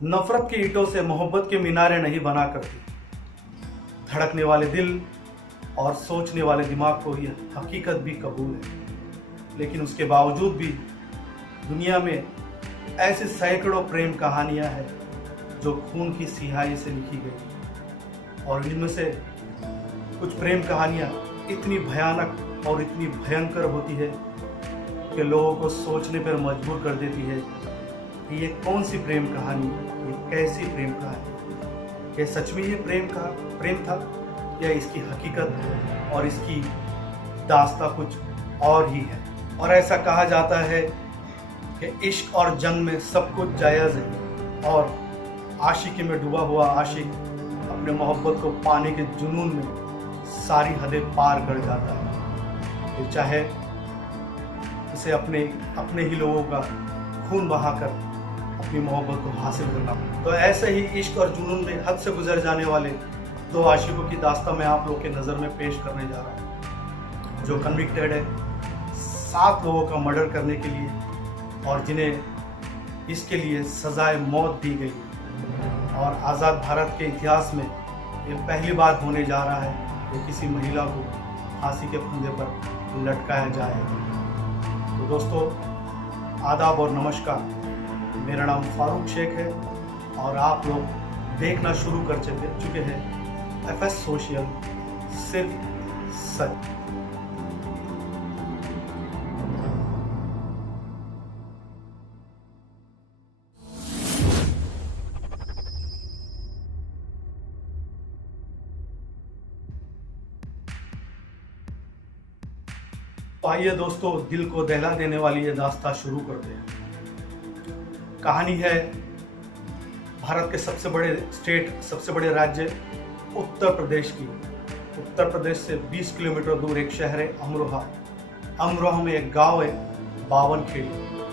नफरत की ईंटों से मोहब्बत के मीनारे नहीं बना करती। धड़कने वाले दिल और सोचने वाले दिमाग को यह हकीकत भी कबूल है, लेकिन उसके बावजूद भी दुनिया में ऐसे सैकड़ों प्रेम कहानियां हैं जो खून की सिहाई से लिखी गई, और इनमें से कुछ प्रेम कहानियां इतनी भयानक और इतनी भयंकर होती है कि लोगों को सोचने पर मजबूर कर देती है कि ये कौन सी प्रेम कहानी, ये कैसी प्रेम कहानी, ये सच में ये प्रेम था या इसकी हकीकत और इसकी दास्तां कुछ और ही है। और ऐसा कहा जाता है कि इश्क और जंग में सब कुछ जायज़ है, और आशिकी में डूबा हुआ आशिक अपने मोहब्बत को पाने के जुनून में सारी हदें पार कर जाता है, फिर चाहे इसे अपने ही लोगों का खून बहाकर अपनी मोहब्बत को हासिल करना। तो ऐसे ही इश्क और जुनून में हद से गुजर जाने वाले दो आशिकों की दास्तां मैं आप लोगों के नज़र में पेश करने जा रहा हूँ, जो कन्विक्टेड है 7 लोगों का मर्डर करने के लिए, और जिन्हें इसके लिए सजाए मौत दी गई। और आज़ाद भारत के इतिहास में ये पहली बार होने जा रहा है कि किसी महिला को फांसी के फंदे पर लटकाया जाएगा। तो दोस्तों, आदाब और नमस्कार। मेरा नाम फारूक शेख है और आप लोग देखना शुरू कर चुके हैं FS सोशल, सिर्फ सच। आइए दोस्तों, दिल को दहला देने वाली ये दास्तां शुरू करते हैं। कहानी है भारत के सबसे बड़े राज्य उत्तर प्रदेश की। उत्तर प्रदेश से 20 किलोमीटर दूर एक शहर है अमरोहा। अमरोहा में एक गांव है बावनखेड़ी।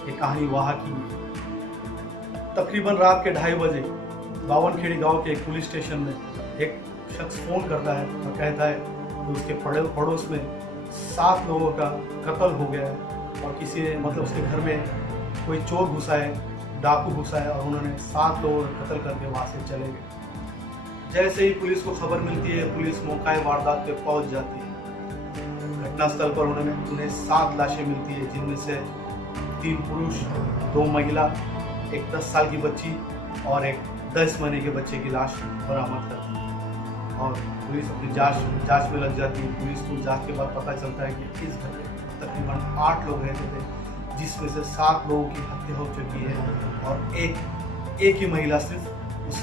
ये कहानी वहाँ की है। तकरीबन रात के 2:30 बजे बावनखेड़ी गांव के एक पुलिस स्टेशन में एक शख्स फोन करता है और कहता है कि उसके पड़ोस में 7 लोगों का कत्ल हो गया है, और किसी ने उसके घर में कोई चोर घुसा है, डाकू घुसा है, और उन्होंने 7 लोगों का कत्ल करके वहाँ से चले गए। जैसे ही पुलिस को खबर मिलती है, पुलिस मौके वारदात पे पहुंच जाती है। घटनास्थल पर उन्हें 7 लाशें मिलती है, जिनमें से 3 पुरुष, 2 महिला, एक 10 साल की बच्ची और एक 10 महीने के बच्चे की लाश बरामद करती है। और पुलिस अपनी जांच में लग जाती है। पुलिस को जांच के बाद पता चलता है कि इस घर में तकरीबन 8 लोग रहते थे, जिसमें से 7 लोगों की हत्या हो चुकी है, और एक ही महिला सिर्फ उस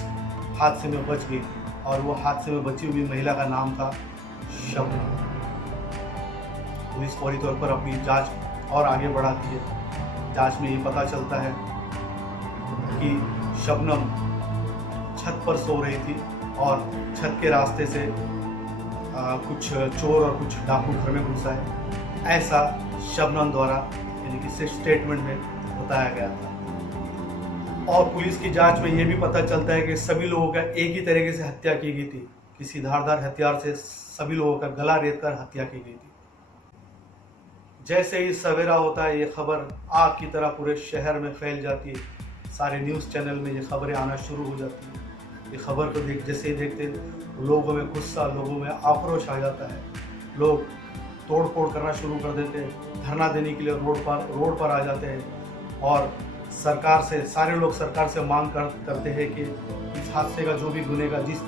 हादसे में बच गई, और वो हादसे में बची हुई महिला का नाम था शबनम। पुलिस फौरी तौर पर अपनी जांच और आगे बढ़ाती है। जांच में ये पता चलता है कि शबनम छत पर सो रही थी, और छत के रास्ते से कुछ चोर और कुछ डाकू घर में घुसा है, ऐसा शबनम द्वारा यानी कि स्टेटमेंट में बताया गया था। और पुलिस की जांच में यह भी पता चलता है कि सभी लोगों का एक ही तरीके से हत्या की गई थी। किसी धारदार हथियार से सभी लोगों का गला रेतकर हत्या की गई थी। जैसे ही सवेरा होता है, ये खबर आग की तरह पूरे शहर में फैल जाती है। सारे न्यूज़ चैनल में ये खबरें आना शुरू हो जाती हैं। ये खबर को जैसे ही देखते लोगों में गुस्सा, लोगों में आक्रोश आ जाता है। लोग तोड़ फोड़ करना शुरू कर देते हैं, धरना देने के लिए रोड पर आ जाते हैं, और सारे लोग सरकार से मांग करते हैं कि इस हादसे का जो भी गुनहगार, इस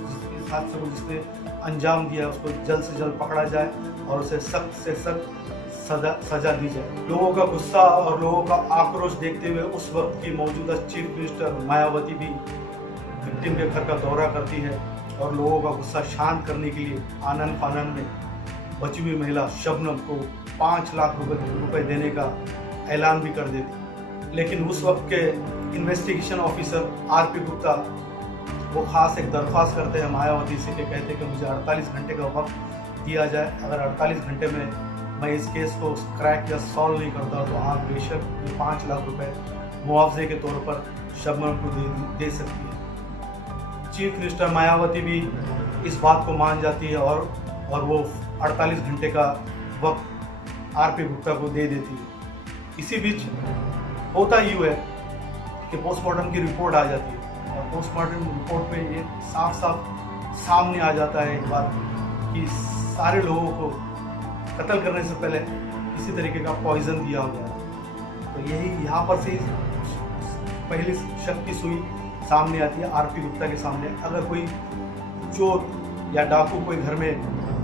हादसे को जिसने अंजाम दिया उसको जल्द से जल्द पकड़ा जाए और उसे सख्त से सख्त सजा दी जाए। लोगों का गुस्सा और लोगों का आक्रोश देखते हुए उस वक्त की मौजूदा चीफ मिनिस्टर मायावती भी विक्टिम के घर का दौरा करती है, और लोगों का गुस्सा शांत करने के लिए आनन फानन में बची हुई महिला शबनम को 5 लाख रुपए देने का ऐलान भी कर देती। लेकिन उस वक्त के इन्वेस्टिगेशन ऑफिसर RP गुप्ता वो खास एक दरख्वास्त करते हैं मायावती से, कि कहते हैं कि मुझे 48 घंटे का वक्त दिया जाए। अगर 48 घंटे में मैं इस केस को क्रैक या सॉल्व नहीं करता तो आप बेशक ये 5 लाख रुपए मुआवजे के तौर पर शबनम को दे सकती है। चीफ मिनिस्टर मायावती भी इस बात को मान जाती है, और वो 48 घंटे का वक्त RP गुप्ता को दे देती है। इसी बीच होता यूँ है कि पोस्टमार्टम की रिपोर्ट आ जाती है, और पोस्टमार्टम रिपोर्ट में ये साफ साफ सामने आ जाता है एक बार कि सारे लोगों को कत्ल करने से पहले किसी तरीके का पॉइजन दिया गया। तो यही यहाँ पर से पहली शक की सुई सामने आती है आरपी गुप्ता के सामने। अगर कोई चोर या डाकू कोई घर में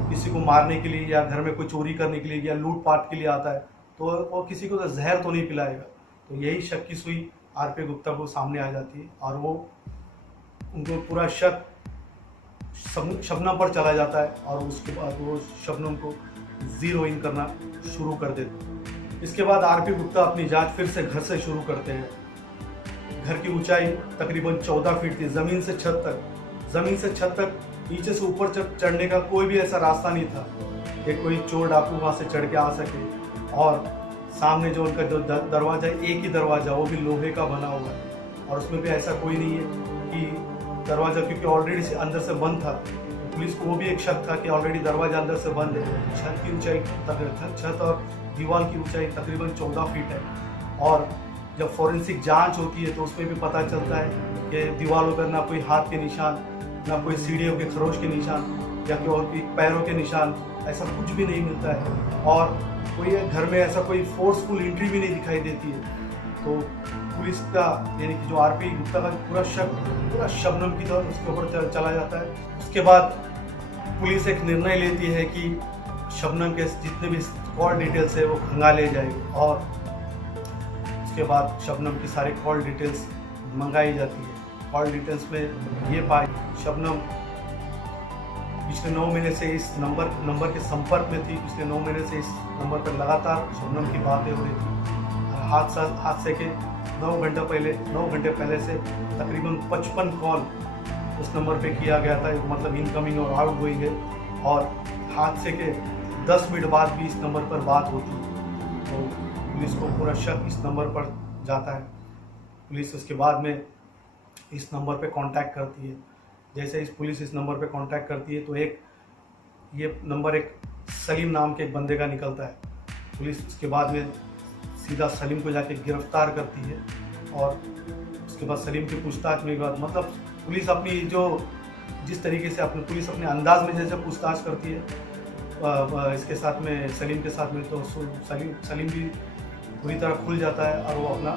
किसी को मारने के लिए या घर में कोई चोरी करने के लिए या लूटपाट के लिए आता है तो वो किसी को तो जहर तो नहीं पिलाएगा। तो यही शक की सुई आरपी गुप्ता को सामने आ जाती है और वो उनको पूरा शक शबनम पर चला जाता है और उसके बाद वो शबनम को जीरो इन करना शुरू कर देते हैं। इसके बाद आरपी गुप्ता अपनी जांच फिर से घर से शुरू करते हैं। घर की ऊंचाई तकरीबन 14 फीट थी, ज़मीन से छत तक नीचे से ऊपर चढ़ने का कोई भी ऐसा रास्ता नहीं था कि कोई चोर डाकू वहाँ से चढ़ के आ सके। और सामने जो उनका जो दरवाज़ा है, एक ही दरवाज़ा, वो भी लोहे का बना हुआ है और उसमें भी ऐसा कोई नहीं है कि दरवाज़ा, क्योंकि ऑलरेडी से अंदर से बंद था। पुलिस को वो भी एक शक था कि ऑलरेडी दरवाज़ा अंदर से बंद है। छत की ऊंचाई छत और दीवार की ऊंचाई तकरीबन 14 फीट है। और जब फॉरेंसिक जांच होती है तो उसमें भी पता चलता है कि दीवारों पर ना कोई हाथ के निशान, ना कोई सीढ़ियों के खरोश के निशान या कोई पैरों के निशान, ऐसा कुछ भी नहीं मिलता है। और कोई घर में ऐसा कोई फोर्सफुल एंट्री भी नहीं दिखाई देती है। तो पुलिस का यानी कि जो आरपी गुप्ता का पूरा शबनम की तरफ उसके ऊपर चला जाता है। उसके बाद पुलिस एक निर्णय लेती है कि शबनम के जितने भी कॉल डिटेल्स है वो खंगाले जाएंगे और उसके बाद शबनम की सारी कॉल डिटेल्स मंगाई जाती है। कॉल डिटेल्स में ये पाई शबनम पिछले 9 महीने से इस नंबर के संपर्क में थी। पिछले 9 महीने से इस नंबर पर लगातार शबनम की बातें हो रही थी। हादसे के 9 घंटे पहले से तकरीबन 55 कॉल उस नंबर पे किया गया था, मतलब इनकमिंग और आउट गोइंग है। और हादसे के 10 मिनट बाद भी इस नंबर पर बात होती है। तो पुलिस को पूरा शक इस नंबर पर जाता है। पुलिस उसके बाद में इस नंबर पे कांटेक्ट करती है। जैसे पुलिस इस नंबर पे कांटेक्ट करती है तो ये नंबर एक सलीम नाम के एक बंदे का निकलता है। पुलिस उसके बाद में सीधा सलीम को जाके गिरफ्तार करती है और उसके बाद सलीम की पूछताछ में बाद मतलब पुलिस अपनी जिस तरीके से पुलिस अपने अंदाज में जैसे पूछताछ करती है इसके साथ में सलीम के साथ में, तो सलीम भी पूरी तरह खुल जाता है और वो अपना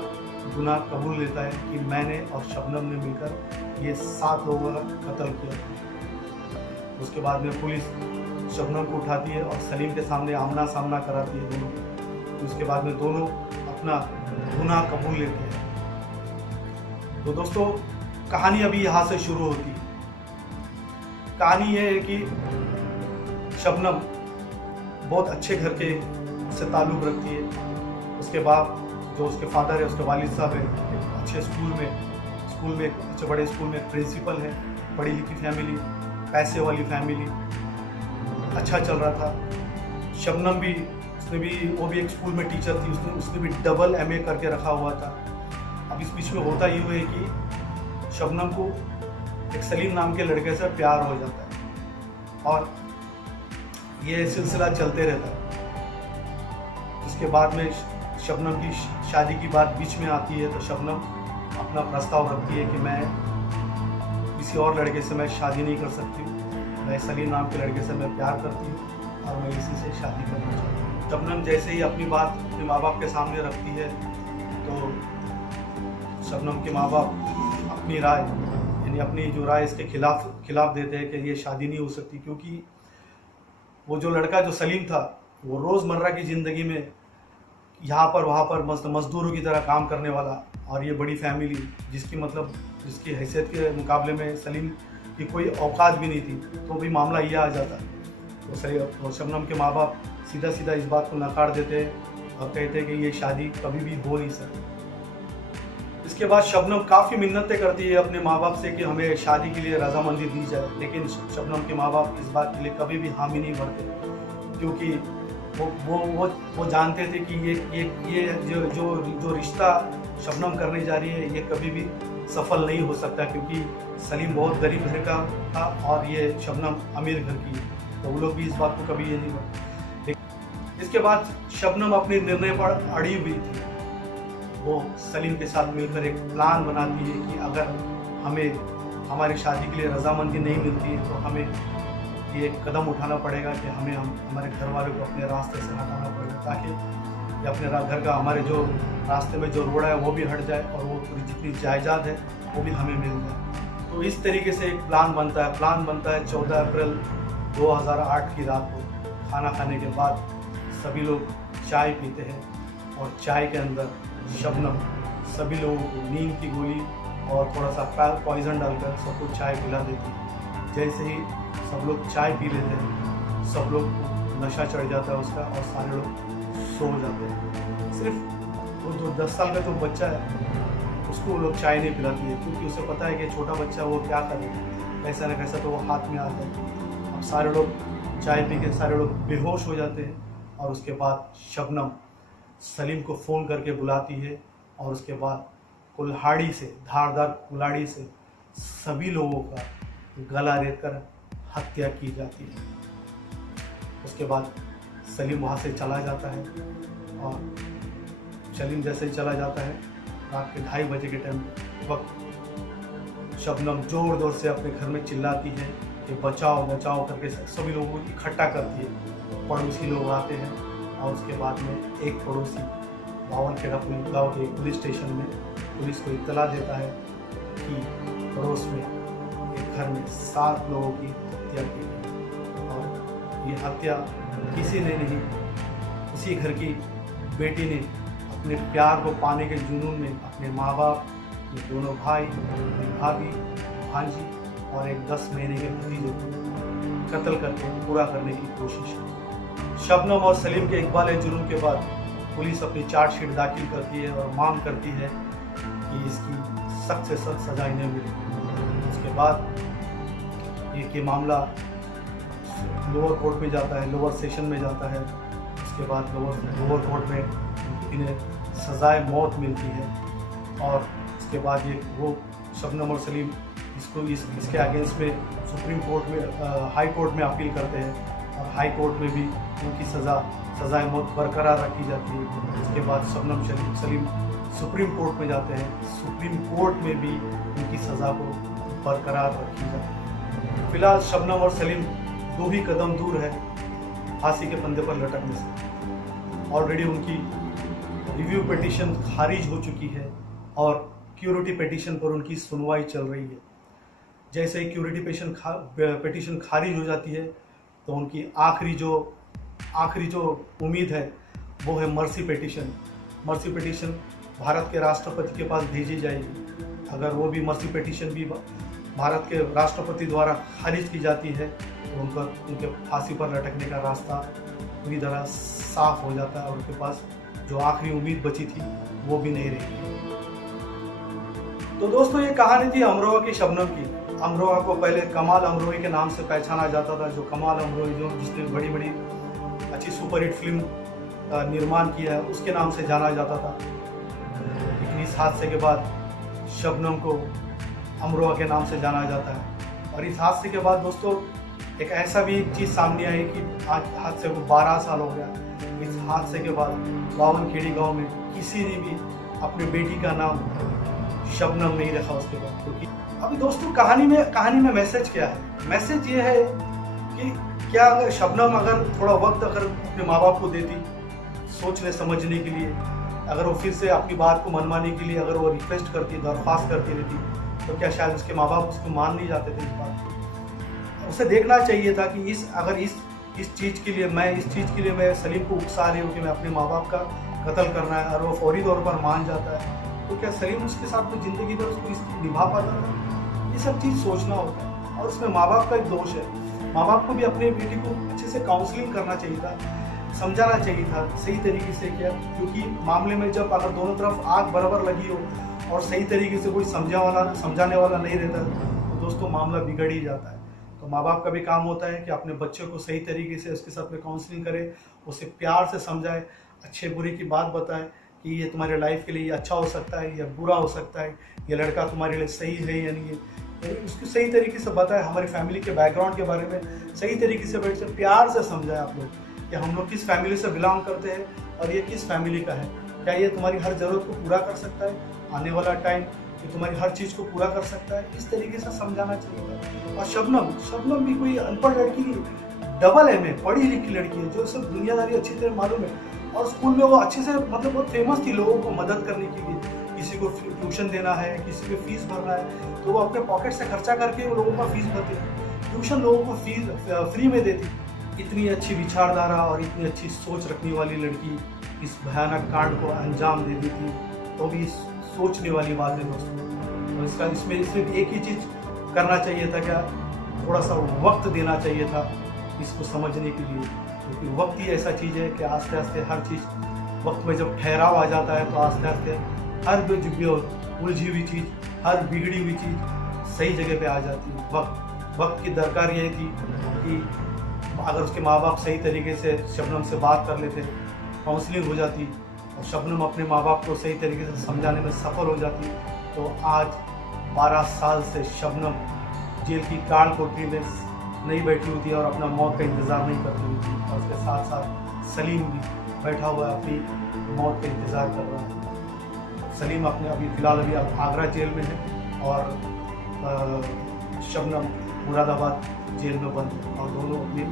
गुनाह कबूल लेता है कि मैंने और शबनम ने मिलकर ये 7 लोगों का कत्ल किया। उसके बाद में पुलिस शबनम को उठाती है और सलीम के सामने आमना सामना कराती है दोनों। उसके बाद में दोनों अपना गुनाह कबूल लेते हैं। तो दोस्तों कहानी अभी यहाँ से शुरू होती है। कहानी ये है कि शबनम बहुत अच्छे घर के से ताल्लुक़ रखती है। उसके बाद जो उसके फादर है, उसके वालिद साहब है, अच्छे स्कूल में अच्छे बड़े स्कूल में प्रिंसिपल है, पढ़ी लिखी फैमिली, पैसे वाली फैमिली, अच्छा चल रहा था। शबनम भी वो भी एक स्कूल में टीचर थी। उसने भी डबल MA करके रखा हुआ था। अब इस बीच में होता यूँ है कि शबनम को एक सलीम नाम के लड़के से प्यार हो जाता है और ये सिलसिला चलते रहता है। उसके बाद में शबनम की शादी की बात बीच में आती है तो शबनम अपना प्रस्ताव रखती है कि मैं किसी और लड़के से मैं शादी नहीं कर सकती, मैं सलीम नाम के लड़के से मैं प्यार करती हूँ और मैं इसी से शादी करना चाहती हूँ। शबनम जैसे ही अपनी बात अपने माँ बाप के सामने रखती है तो शबनम के माँ बाप अपनी राय यानी अपनी जो राय इसके खिलाफ देते हैं कि ये शादी नहीं हो सकती, क्योंकि वो जो लड़का जो सलीम था वो रोज़मर्रा की ज़िंदगी में यहाँ पर वहाँ पर मजदूरों की तरह काम करने वाला, और ये बड़ी फैमिली जिसकी हैसियत के मुकाबले में सलीम की कोई औकात भी नहीं थी, तो भी मामला ये आ जाता। तो शबनम के माँ बाप सीधा इस बात को नकार देते हैं और कहते हैं कि ये शादी कभी भी हो नहीं सकती। इसके बाद शबनम काफ़ी मिन्नतें करती है अपने माँ बाप से कि हमें शादी के लिए रजामंदी दी जाए, लेकिन शबनम के माँ बाप इस बात के लिए कभी भी हामी नहीं भरते, क्योंकि वो जानते थे कि ये जो रिश्ता शबनम करने जा रही है ये कभी भी सफल नहीं हो सकता, क्योंकि सलीम बहुत गरीब घर का था और ये शबनम अमीर घर की, तो वो लोग भी इस बात को कभी ये नहीं मानते। इसके बाद शबनम अपने निर्णय पर अड़ी हुई थी। वो सलीम के साथ मिलकर एक प्लान बनाती है कि अगर हमें हमारी शादी के लिए रजामंदी नहीं मिलती है, तो हमें ये कदम उठाना पड़ेगा कि हमारे घर वालों को अपने रास्ते से हटाना पड़ेगा, ताकि ये अपने घर का हमारे जो रास्ते में जो रोड़ा है वो भी हट जाए और वो पूरी जितनी जायदाद है वो भी हमें मिल जाए। तो इस तरीके से एक प्लान बनता है 14 अप्रैल 2008 की रात को खाना खाने के बाद सभी लोग चाय पीते हैं और चाय के अंदर शबनम सभी लोगों को नींद की गोली और थोड़ा सा पॉइजन डालकर सबको चाय पिला देती है। जैसे ही सब लोग चाय पी लेते हैं, सब लोग को नशा चढ़ जाता है उसका और सारे लोग सो जाते हैं। सिर्फ वो जो 10 साल का जो बच्चा है उसको वो लोग चाय नहीं पिलाती है, क्योंकि उसे पता है कि छोटा बच्चा वो क्या करेगा, कैसा न कैसा तो वो हाथ में आता है। अब सारे लोग चाय पी के सारे लोग बेहोश हो जाते हैं और उसके बाद शबनम सलीम को फ़ोन करके बुलाती है और उसके बाद कुल्हाड़ी से, धारदार कुल्हाड़ी से सभी लोगों का गला रेत कर हत्या की जाती है। उसके बाद सलीम वहाँ से चला जाता है और सलीम जैसे ही चला जाता है रात के 2:30 बजे के टाइम वक्त शबनम ज़ोर ज़ोर से अपने घर में चिल्लाती है कि बचाओ बचाओ करके सभी लोगों को इकट्ठा करती है। पड़ोसी लोग आते हैं और उसके बाद में एक पड़ोसी बावनखेड़ा गाँव के पुलिस स्टेशन में पुलिस को इत्तला देता है कि पड़ोस में एक घर में 7 लोगों की हत्या की गई और ये हत्या किसी ने नहीं, उसी घर की बेटी ने अपने प्यार को पाने के जुनून में अपने माँ बाप, अपने दोनों भाई, अपनी भाभी, भांजी और एक 10 महीने के भतीजे को कत्ल करके पूरा करने की कोशिश की। शबनम और सलीम के इकबाल जुनून के बाद पुलिस अपनी चार्जशीट दाखिल करती है और मांग करती है कि इसकी सख्त से सख्त सजा इन्हें मिले। उसके बाद ये मामला लोअर कोर्ट में जाता है, लोअर सेशन में जाता है। उसके बाद लोअर कोर्ट में इन्हें सजाए मौत मिलती है और उसके बाद ये वो शबनम और सलीम इसके अगेंस्ट में सुप्रीम कोर्ट में हाई कोर्ट में अपील करते हैं और हाई कोर्ट में भी उनकी सजाए मौत बरकरार रखी जाती है। उसके बाद शबनम सलीम सुप्रीम कोर्ट में जाते हैं, सुप्रीम कोर्ट में भी उनकी सज़ा को बरकरार रखी जाती है। फिलहाल शबनम और सलीम 2 ही कदम दूर है फांसी के फंदे पर लटकने से। ऑलरेडी उनकी रिव्यू पिटीशन खारिज हो चुकी है और क्यूरिटी पिटीशन पर उनकी सुनवाई चल रही है। जैसे ही क्यूरिटी पिटीशन खारिज हो जाती है तो उनकी आखिरी जो उम्मीद है वो है मर्सी पिटीशन भारत के राष्ट्रपति के पास भेजी जाएगी। अगर वो भी मर्सी पिटीशन भी भारत के राष्ट्रपति द्वारा खारिज की जाती है तो उनके फांसी पर लटकने का रास्ता पूरी तरह साफ हो जाता है और उनके पास जो आखिरी उम्मीद बची थी वो भी नहीं रही। तो दोस्तों ये कहानी थी अमरोहा की शबनम की। अमरोहा को पहले कमाल अमरोही के नाम से पहचाना जाता था, जो कमाल अमरोही जिसने बड़ी बड़ी अच्छी सुपरहिट फिल्म का निर्माण किया है उसके नाम से जाना जाता था। लेकिन इस हादसे के बाद शबनम को अमरोहा के नाम से जाना जाता है। और इस हादसे के बाद दोस्तों एक ऐसा भी चीज़ सामने आई कि आज हादसे को 12 साल हो गया। इस हादसे के बाद बावनखेड़ी गांव में किसी ने भी अपनी बेटी का नाम शबनम नहीं रखा उसके बाद। क्योंकि अभी दोस्तों कहानी में मैसेज क्या है? मैसेज ये है कि क्या अगर शबनम थोड़ा वक्त अपने माँ बाप को देती सोचने समझने के लिए, अगर वो फिर से अपनी बात को मनवाने के लिए अगर वो रिक्वेस्ट करती, दरख्वास्त करती रहती, तो क्या शायद उसके माँ बाप उसको मान नहीं जाते थे इस बात को? उसे देखना चाहिए था कि इस चीज़ के लिए मैं सलीम को उकसा रही हूँ कि मैं अपने माँ बाप का कत्ल करना है और वो फौरी तौर पर मान जाता है, तो क्या सलीम उसके साथ तो ज़िंदगी भर उसको निभा पाता था? ये सब चीज़ सोचना होता है। और उसमें माँ बाप का एक दोष है। माँ बाप को भी अपने बेटी को अच्छे से काउंसलिंग करना चाहिए था, समझाना चाहिए था सही तरीके से क्या, क्योंकि मामले में जब अगर दोनों तरफ आग बराबर लगी हो और सही तरीके से कोई समझाने वाला नहीं रहता तो दोस्तों मामला बिगड़ ही जाता है। तो माँ बाप का भी काम होता है कि अपने बच्चे को सही तरीके से उसके साथ में काउंसलिंग करे, उसे प्यार से समझाए, अच्छे बुरे की बात बताए कि ये तुम्हारे लाइफ के लिए अच्छा हो सकता है या बुरा हो सकता है, ये लड़का तुम्हारे लिए सही है या नहीं है, उसको सही तरीके से बताए। हमारी फैमिली के बैकग्राउंड के बारे में सही तरीके से बैठ से प्यार से समझाए आप लोग कि हम लोग किस फैमिली से बिलोंग करते हैं और ये किस फैमिली का है, क्या ये तुम्हारी हर ज़रूरत को पूरा कर सकता है। आने वाला टाइम कि तुम्हारी हर चीज़ को पूरा कर सकता है, इस तरीके से समझाना चाहिए था। और शबनम भी कोई अनपढ़ लड़की नहीं, डबल एमए पढ़ी लिखी लड़की है, जो सब दुनियादारी अच्छी तरह मालूम है। और स्कूल में वो अच्छे से मतलब बहुत फेमस थी लोगों को मदद करने के लिए। किसी को ट्यूशन देना है, किसी को फीस भरना है, तो वो अपने पॉकेट से खर्चा करके वो लोगों का फीस भरती थी, ट्यूशन लोगों को फीस फ्री में देती। इतनी अच्छी विचारधारा और इतनी अच्छी सोच रखने वाली लड़की इस भयानक कांड को अंजाम दे दी थी, तो भी सोचने वाली बात है दोस्तों। तो इसमें सिर्फ एक ही चीज़ करना चाहिए था, क्या थोड़ा सा वक्त देना चाहिए था इसको समझने के लिए, क्योंकि वक्त ही ऐसा चीज़ है कि आस्ते आस्ते हर चीज़ वक्त में जब ठहराव आ जाता है तो आस्ते आस्ते हर उलझी हुई चीज़, हर बिगड़ी हुई चीज़ सही जगह पे आ जाती है। वक्त की दरकार ये थी कि अगर उसके माँ बाप सही तरीके से शबनम से बात कर लेते, काउंसलिंग हो जाती और शबनम अपने माँ बाप को सही तरीके से समझाने में सफल हो जाती, तो आज 12 साल से शबनम जेल की काल कोठरी में नहीं बैठी होती और अपना मौत का इंतज़ार नहीं करती होती। और उसके साथ साथ सलीम भी बैठा हुआ अपनी मौत का इंतज़ार कर रहा है। सलीम अभी फ़िलहाल आगरा जेल में है और शबनम मुरादाबाद जेल में बंद है और दोनों अपनी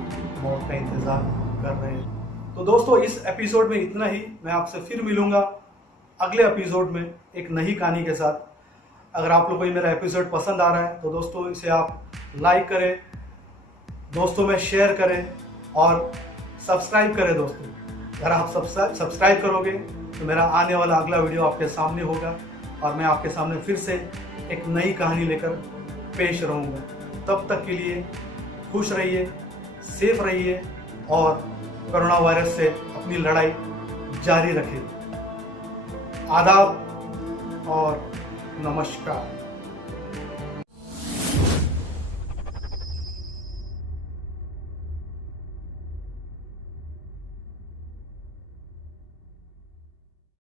मौत का इंतज़ार कर रहे हैं। तो दोस्तों इस एपिसोड में इतना ही। मैं आपसे फिर मिलूँगा अगले एपिसोड में एक नई कहानी के साथ। अगर आप लोगों को ये मेरा एपिसोड पसंद आ रहा है तो दोस्तों इसे आप लाइक करें, दोस्तों में शेयर करें और सब्सक्राइब करें दोस्तों। अगर आप सब्सक्राइब करोगे तो मेरा आने वाला अगला वीडियो आपके सामने होगा और मैं आपके सामने फिर से एक नई कहानी लेकर पेश रहूँगा। तब तक के लिए खुश रहिए, सेफ रहिए और कोरोना वायरस से अपनी लड़ाई जारी रखें। आदाब और नमस्कार।